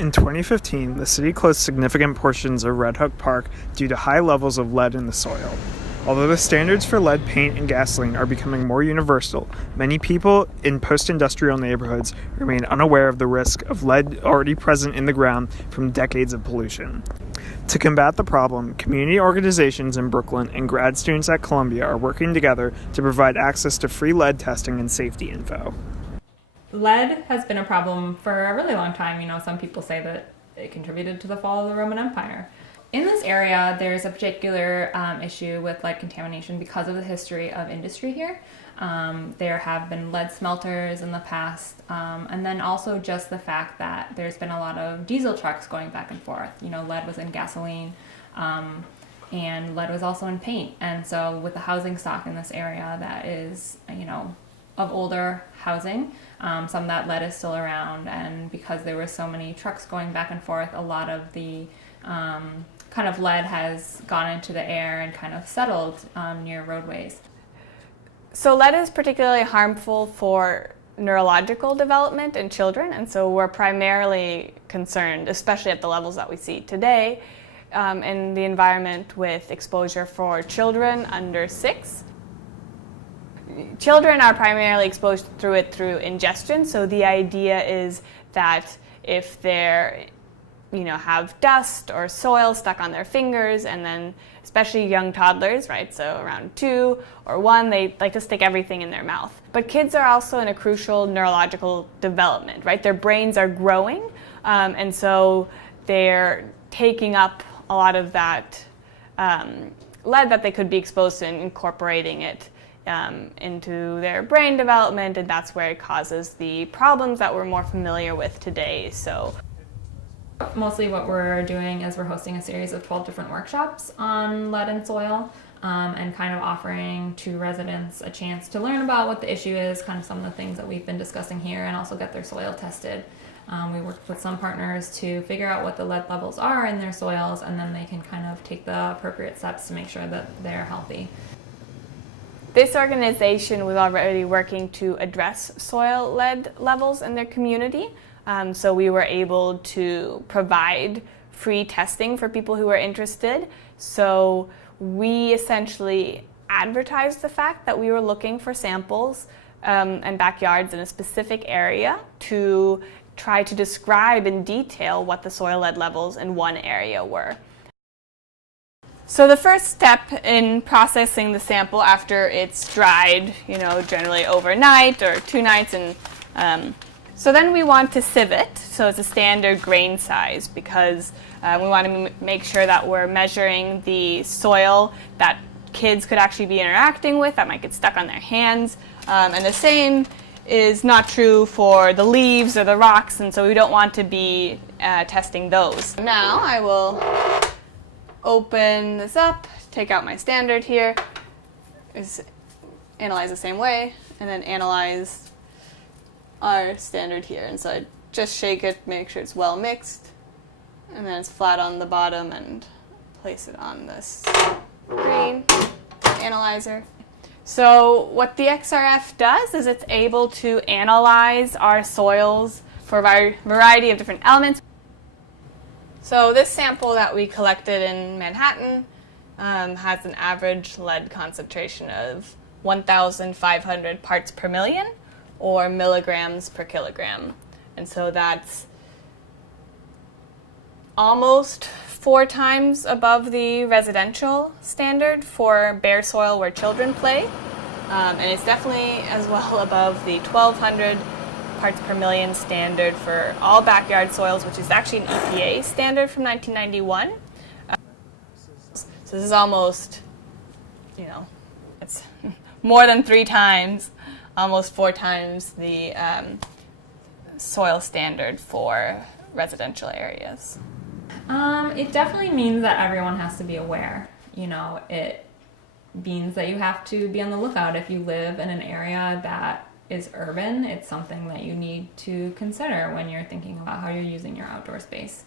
In 2015, the city closed significant portions of Red Hook Park due to high levels of lead in the soil. Although the standards for lead paint and gasoline are becoming more universal, many people in post-industrial neighborhoods remain unaware of the risk of lead already present in the ground from decades of pollution. To combat the problem, community organizations in Brooklyn and grad students at Columbia are working together to provide access to free lead testing and safety info. Lead has been a problem for a really long time. Some people say that it contributed to the fall of the Roman Empire. In this area, there's a particular issue with lead contamination because of the history of industry here. There have been lead smelters in the past, and then also just the fact that there's been a lot of diesel trucks going back and forth. Lead was in gasoline, and lead was also in paint. And so with the housing stock in this area that is, of older housing, some of that lead is still around, and because there were so many trucks going back and forth, a lot of the kind of lead has gone into the air and kind of settled near roadways. So lead is particularly harmful for neurological development in children, and so we're primarily concerned, especially at the levels that we see today, in the environment with exposure for children under 6. Children are primarily exposed through ingestion, so the idea is that if they're have dust or soil stuck on their fingers, and then especially young toddlers, right, so around 2 or 1, they like to stick everything in their mouth. But kids are also in a crucial neurological development, right? Their brains are growing, and so they're taking up a lot of that lead that they could be exposed to and incorporating it into their brain development, and that's where it causes the problems that we're more familiar with today. So mostly what we're doing is we're hosting a series of 12 different workshops on lead and soil, and kind of offering to residents a chance to learn about what the issue is, kind of some of the things that we've been discussing here, and also get their soil tested. We worked with some partners to figure out what the lead levels are in their soils, and then they can kind of take the appropriate steps to make sure that they're healthy. This organization was already working to address soil lead levels in their community. So we were able to provide free testing for people who were interested. So we essentially advertised the fact that we were looking for samples and backyards in a specific area to try to describe in detail what the soil lead levels in one area were. So the first step in processing the sample after it's dried, generally overnight or 2 nights, and so then we want to sieve it, so it's a standard grain size, because we want to make sure that we're measuring the soil that kids could actually be interacting with, that might get stuck on their hands, and the same is not true for the leaves or the rocks, and so we don't want to be testing those. Now I will open this up, take out my standard here, is analyze the same way, and then analyze our standard here. And so I just shake it, make sure it's well mixed, and then it's flat on the bottom, and place it on this green analyzer. So what the XRF does is it's able to analyze our soils for a variety of different elements. So this sample that we collected in Manhattan has an average lead concentration of 1,500 parts per million, or milligrams per kilogram. And so that's almost 4 times above the residential standard for bare soil where children play. And it's definitely as well above the 1,200 parts per million standard for all backyard soils, which is actually an EPA standard from 1991. So this is almost, it's more than 3 times, almost 4 times the soil standard for residential areas. It definitely means that everyone has to be aware. It means that you have to be on the lookout. If you live in an area that is urban, it's something that you need to consider when you're thinking about how you're using your outdoor space.